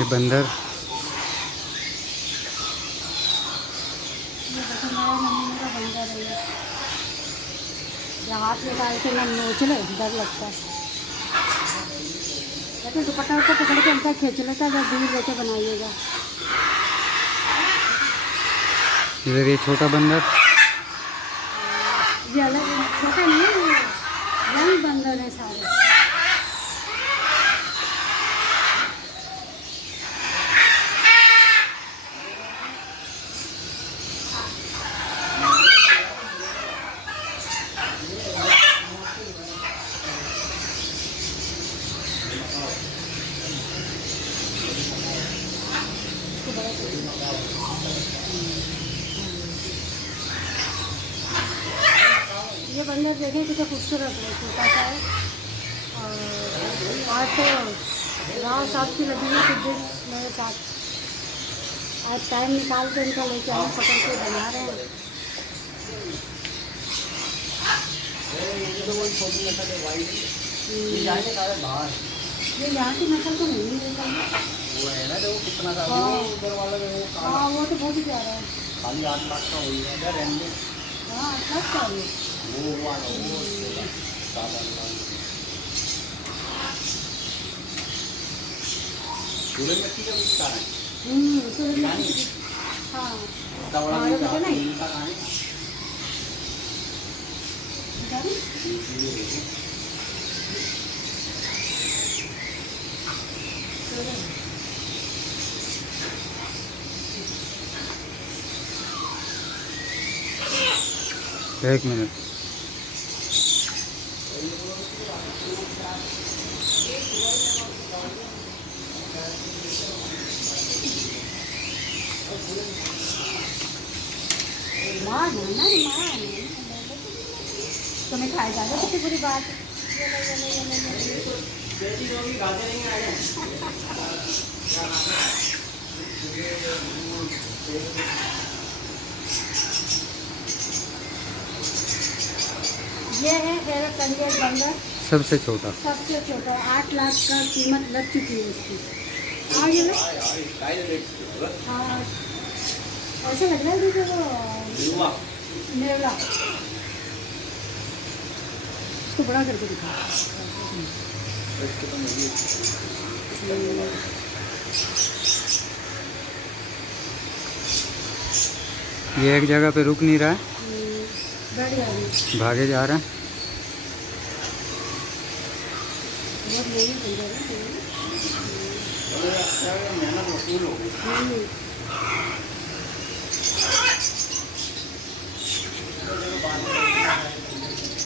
ये बंदर ये देखो मेरा नमूने का बंदर है ये। जब हाथ निकाल के ना नोच ले डर लगता है। कहते दुपट्टा को पकड़ के अंदर खींच लेता है जब दूर लेके बनाइएगा। इधर ये छोटा बंदर, ये अलग छोटा नहीं है, ये यंग बंदर है सारे। ये बंदर देखें कितना खूबसूरत है, छोटा सा है। और आज तो रात साहब की लगी है कुछ दिन मेरे साथ। आज टाइम निकाल के इनका लेके आए, पकड़ के बना रहे हैं। ये यहाँ की नस्ल तो नहीं है, वो है ना जो कितना का हाँ। वो ऊपर वाला जो वो हाँ वो तो बहुत ही प्यारा है। खाली 8 लाख का हुई है क्या रेंज हाँ अच्छा चाहिए। वो वाला वो सादा पूरे मिट्टी का बिकता है सूरजमुखी की- हाँ इतना बड़ा हाँ, ये बिकता देखो है नहीं। इनका कहानी जानी? एक मिनट। माँ ना माँ तुम्हें खाए जा रहे कितनी बुरी बात। ये है हेयर कंजेल बंदर, सबसे छोटा। सबसे छोटा। 8 लाख का कीमत लग चुकी है इसकी। हाँ ये लो। हाँ ऐसे लग रहा है जैसे वो नेवला। इसको बड़ा करके दिखा। ये एक जगह पे रुक नहीं रहा है, बढ़िया है। भागे जा रहा है। बहुत महंगी बंदर है। मेहनत वसूल हो गई।